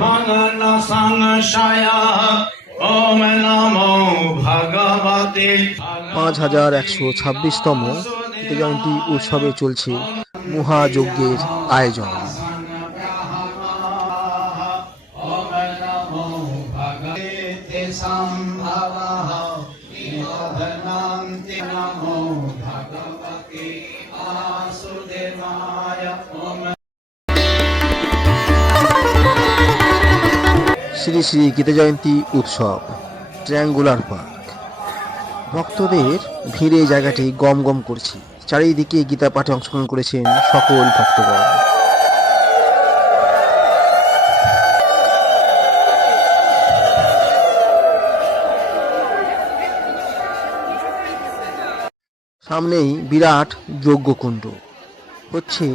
ভগন সংশয়া ওম নমো ভগবতে। 5126তম গীতা জয়ন্তী উৎসবে চলছে মহাযজ্ঞের আয়োজন। শ্রী শ্রী গীতা জয়ন্তী উৎসব, ট্রায়াঙ্গুলার পার্ক। ভক্তদের ভিড়ে জায়গাটি গম গম করছে। চারিদিকে গীতা পাঠে অংশগ্রহণ করেছেন সকল ভক্তগণ। সামনেই বিরাট যজ্ঞকুণ্ড, হচ্ছে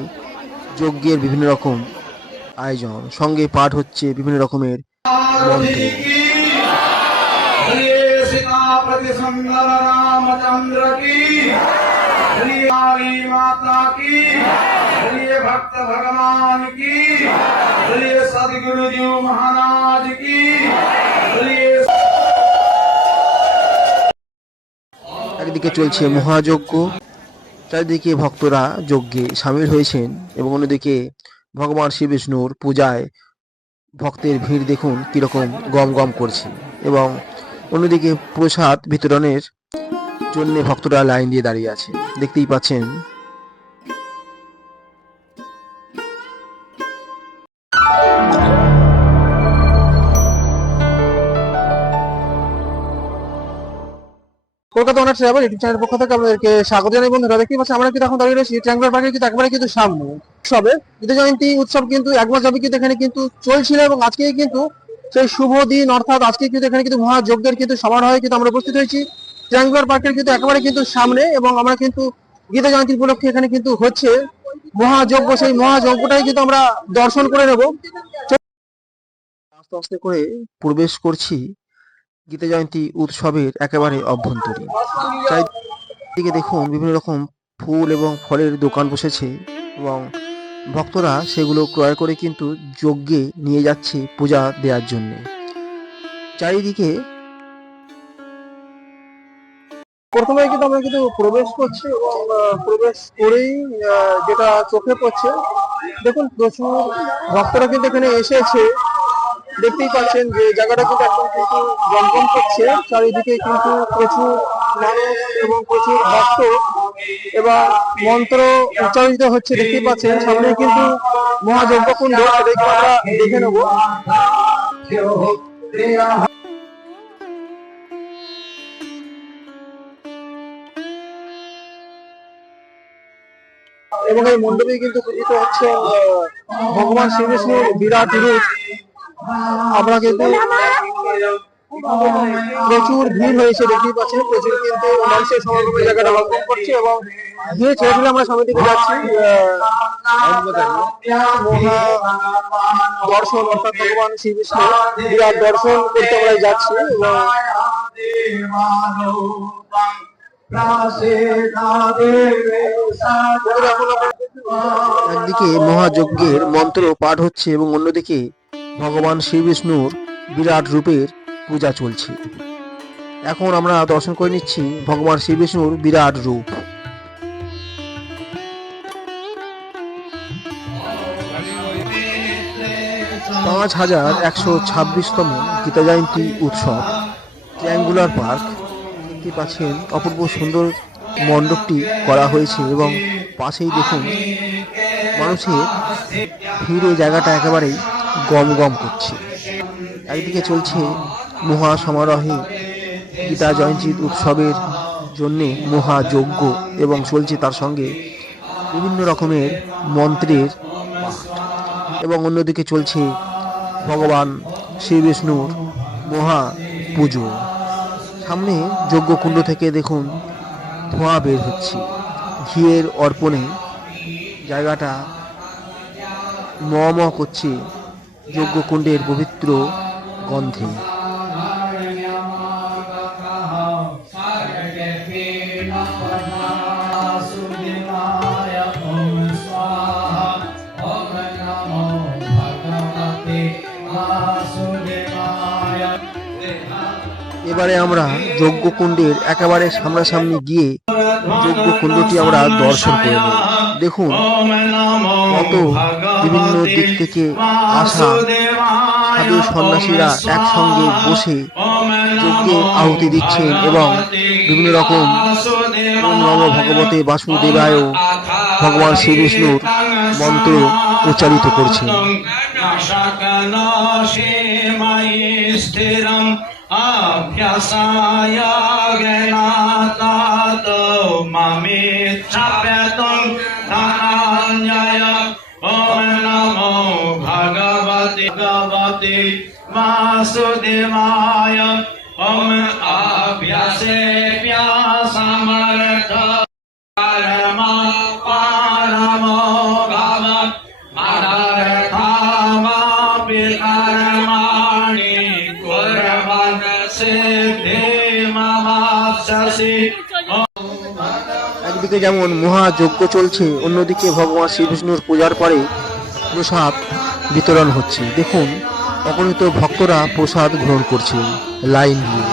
যজ্ঞের বিভিন্ন রকম আয়োজন, সঙ্গে পাঠ হচ্ছে বিভিন্ন রকমের মন্ত্র। ভক্ত ভগবান কি, সদ্গুরুজি মহারাজ কি। একদিকে চলছে মহাযজ্ঞ, চারিদিকে ভক্তরা যজ্ঞে সামিল হয়েছেন এবং অন্যদিকে ভগবান শ্রী বিষ্ণুর পূজায় ভক্তের ভিড় দেখুন কিরকম গম গম করছে। এবং অন্যদিকে প্রসাদ বিতরণের জন্য ভক্তরা লাইন দিয়ে দাঁড়িয়ে আছে, দেখতেই পাচ্ছেন। কলকাতা অনার ট্রাভেল ইউটিউব চ্যানেলের পক্ষ থেকে আপনাদেরকে স্বাগত জানাই। বন্ধুরা, দেখতেই পাচ্ছেন আমরা কিন্তু এখন দাঁড়িয়ে রয়েছি ট্রায়াঙ্গুলার পার্কের কিন্তু একেবারে কিন্তু সামনে। উৎসবে গীতা জয়ন্তী উৎসব কিন্তু 1 মাস যাবে কিন্তু এখানে কিন্তু চলছিল এবং আজকে কিন্তু সেই শুভ দিন, অর্থাৎ আজকে কিন্তু এখানে কিন্তু মহাযজ্ঞের কিন্তু সমারোহে কিন্তু আমরা উপস্থিত হয়েছি ট্রায়াঙ্গুলার পার্কের কিন্তু একেবারে কিন্তু সামনে। এবং আমরা কিন্তু গীতা জয়ন্তী উপলক্ষে এখানে কিন্তু হচ্ছে মহাযজ্ঞ, সেই মহাযজ্ঞটাই কিন্তু আমরা দর্শন করে নেব। আস্তে আস্তে করে প্রবেশ করছি গীতা জয়ন্তী উৎসবের একেবারে অভ্যন্তরীণ। চারিদিকে দেখুন বিভিন্ন রকম ফুল এবং ফলের দোকান বসেছে এবং ভক্তরা সেগুলো ক্রয় করে কিন্তু যজ্ঞে নিয়ে যাচ্ছে পূজা দেওয়ার জন্য। চারিদিকে প্রথমে কিন্তু আমরা কিন্তু প্রবেশ করছি এবং প্রবেশ করেই যেটা চোখে পড়ছে, দেখুন প্রচুর ভক্তরা কিন্তু এখানে এসেছে। দেখতেই পাচ্ছেন যে জায়গাটা কিন্তু একদম কিন্তু জমজম করছে। চারিদিকে কিন্তু প্রচুর মানুষ এবং প্রচুর ভক্ত এবং মন্ত্র উচ্চারিত হচ্ছে, দেখতেই পাচ্ছেন। সামনে কিন্তু মহাযজ্ঞ কুণ্ড, সেটাকে আমরা দেখে নেব। এবং এই মণ্ডপে কিন্তু পূজিত হচ্ছে ভগবান শ্রী বিষ্ণুর বিরাট রূপ। আমরা কিন্তু প্রচুর ভিড় হয়েছে, দেখতেই পাচ্ছেন। প্রচুর কিন্তু মানুষের সমাগমের জায়গাটা লক্ষ্য করছে এবং ধীরে ছেড়ে দিলে আমরা সামনের দিকে যাচ্ছি। দর্শন, অর্থাৎ ভগবান শ্রী বিষ্ণু বিরাট দর্শন করতে আমরা যাচ্ছি। এবং একদিকে মহাযজ্ঞের মন্ত্র পাঠ হচ্ছে এবং অন্যদিকে ভগবান শ্রী বিষ্ণুর বিরাট রূপের পূজা চলছে। এখন আমরা দর্শন করে নিচ্ছি ভগবান শ্রী বিষ্ণুর বিরাট রূপ। 5126তম গীতা জয়ন্তী উৎসব, ট্রায়াঙ্গুলার পার্ক। দেখতে পাচ্ছেন অপূর্ব সুন্দর মণ্ডপটি করা হয়েছে এবং পাশেই দেখুন মানুষের ভিড়ে জায়গাটা একেবারেই গম গম করছে। একদিকে চলছে মহা সমারোহে গীতা জয়ন্তী উৎসবের জন্যে মহাযজ্ঞ এবং চলছে তার সঙ্গে বিভিন্ন রকমের মন্ত্রের পাঠ, এবং অন্যদিকে চলছে ভগবান শ্রী বিষ্ণুর মহা পুজো। সামনে যজ্ঞকুণ্ড থেকে দেখুন ধোঁয়া বের হচ্ছে, ঘিয়ের অর্পণে জায়গাটা ম ম করছে যজ্ঞকুণ্ডের পবিত্র গন্ধে। वासुदेवाय এবারে আমরা যজ্ঞ কুণ্ডের একেবারে সামনাসামনি গিয়ে যজ্ঞ কুণ্ডটি আমরা দর্শন করে নেব। দেখুন কত বিভিন্ন দিক থেকে আসা সাধু সন্ন্যাসীরা একসঙ্গে বসে যজ্ঞে আহুতি দিচ্ছেন এবং বিভিন্ন রকম ওম নমো ভগবতে বাসুদেবায় ভগবান শ্রী বিষ্ণুর মন্ত্র উচ্চারিত করছেন। अभ्यासाय ज्ञानात् ममेच्छाप्यतं धनञ्जय ॐ नमो भगवते वासुदेवाय ॐ अभ्यासेऽभ्यासमर्थ परमो भव अनर्थामपि कर्माणि कुर्वन् सिद्धिमवाप्स्यसि। একদিকে যেমন মহাযজ্ঞ চলছে, অন্যদিকে ভগবান শ্রীবিষ্ণুর পূজার পরে প্রসাদ বিতরণ হচ্ছে। দেখুন অগণিত ভক্তরা প্রসাদ গ্রহণ করছে লাইন দিয়ে।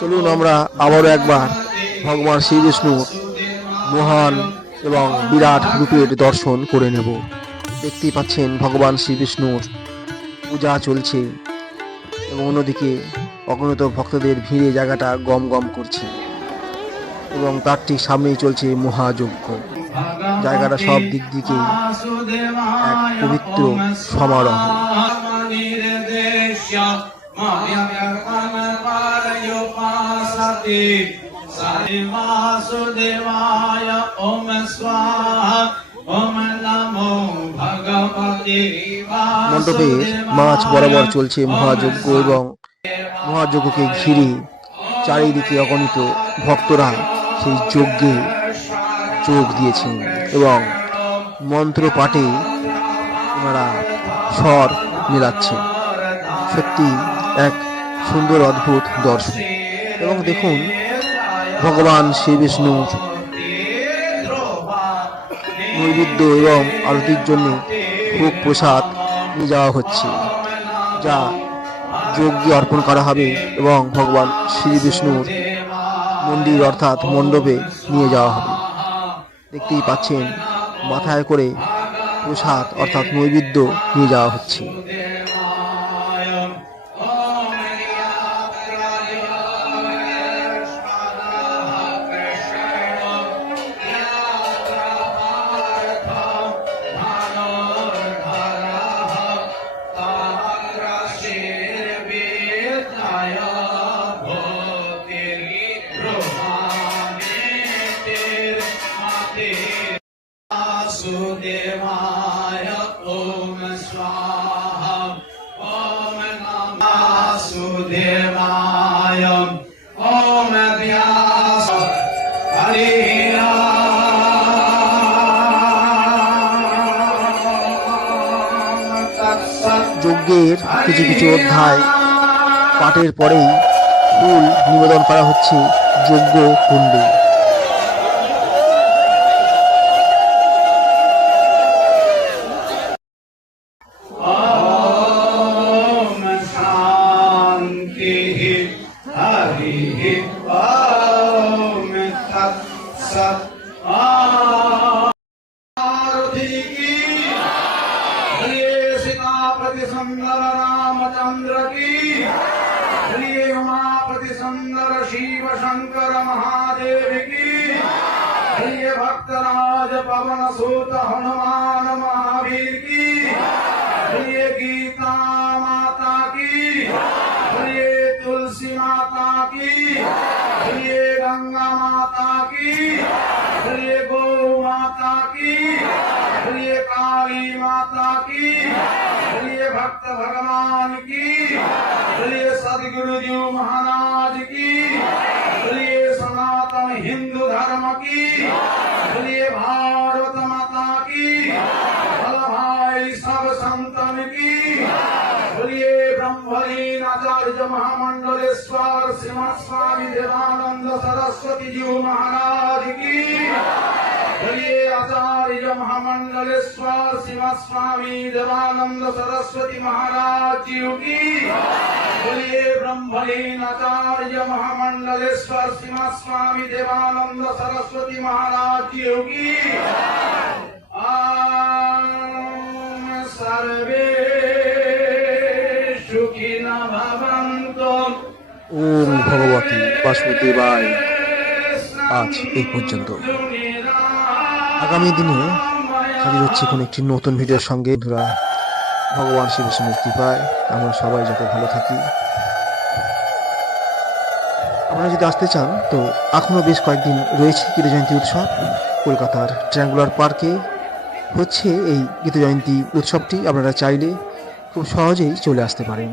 চলুন আমরা আবারও একবার ভগবান শ্রীবিষ্ণুর মহান এবং বিরাট রূপের দর্শন করে নেব। দেখতেই পাচ্ছেন ভগবান শ্রীবিষ্ণুর পূজা চলছে এবং অন্যদিকে অগণিত ভক্তদের ভিড়ে জায়গাটা গম গম করছে এবং তার ঠিক সামনেই চলছে মহাযজ্ঞ। জায়গাটা সব দিক দিকে এক পবিত্র সমারোহ। वासुदेवाय ओम स्वाहा ओम नमो भगवते মণ্ডপের মাঝ বরাবর চলছে মহাযজ্ঞ এবং মহাযজ্ঞকে ঘিরে চারিদিকে অগণিত ভক্তরা সেই যজ্ঞে যোগ দিয়েছেন এবং মন্ত্র পাঠে ওনারা স্বর মেলাচ্ছেন। সত্যি এক সুন্দর অদ্ভুত দর্শন। এবং দেখুন ভগবান শ্রী বিষ্ণুর নৈবেদ্য এবং আরতির জন্য ভোগ প্রসাদ নিয়ে যাওয়া হচ্ছে, যা যজ্ঞে অর্পণ করা হবে এবং ভগবান শ্রী বিষ্ণুর মন্দির অর্থাৎ মণ্ডপে নিয়ে যাওয়া হবে। দেখতেই পাচ্ছেন মাথায় করে প্রসাদ অর্থাৎ নৈবেদ্য নিয়ে যাওয়া হচ্ছে। वासुदेवाय ओम स्वाहा ओम नमः वासुदेवाय ओम व्यास हरि যজ্ঞের কিছু কিছু অধ্যায় পাঠের পরেই ফুল নিবেদন করা হচ্ছে যজ্ঞ কুণ্ডে। सुंदर रामचंद्र की श्री उमापति सुंदर शिव शंकर महादेव की श्री भक्तराज पवन सूत हनुमान महावीर की श्री गीता माता की श्री तुलसी माता की श्री गंगा माता की श्री गौ माता की श्री काली माता की श्री भक्त भगवान की श्री सदगुरु जी महाराज की श्री सनातन हिंदू धर्म की श्री भारत माता की भाई सब संतन की श्री ब्रह्मलीन आचार्य महामंडलेश्वर श्रीमद स्वामी देवानंद सरस्वती जी महाराज की बोलिए आचार्य महामंडलेश्वर शिवा स्वामी देवानंद सरस्वती महाराज जी की बोलिए ब्रह्मलीन आचार्य महामंडलेश्वर शिवा स्वामी देवानंद सरस्वती महाराज जी की सर्वे सुखिनो भवन्तु। ওম ভগবতী বাসুদেবায়। আজ এই পর্যন্ত। আগামী দিনে হাজির হচ্ছে কোনো একটি নতুন ভিডিওর সঙ্গে। বন্ধুরা, ভগবান শ্রী বিষ্ণুর কৃপায় আমরা সবাই যাতে ভালো থাকি। আপনারা যদি আসতে চান তো এখনও বেশ কয়েকদিন রয়েছে গীতা জয়ন্তী উৎসব। কলকাতার ট্রায়াঙ্গুলার পার্কে হচ্ছে এই গীতা জয়ন্তী উৎসবটি। আপনারা চাইলে খুব সহজেই চলে আসতে পারেন।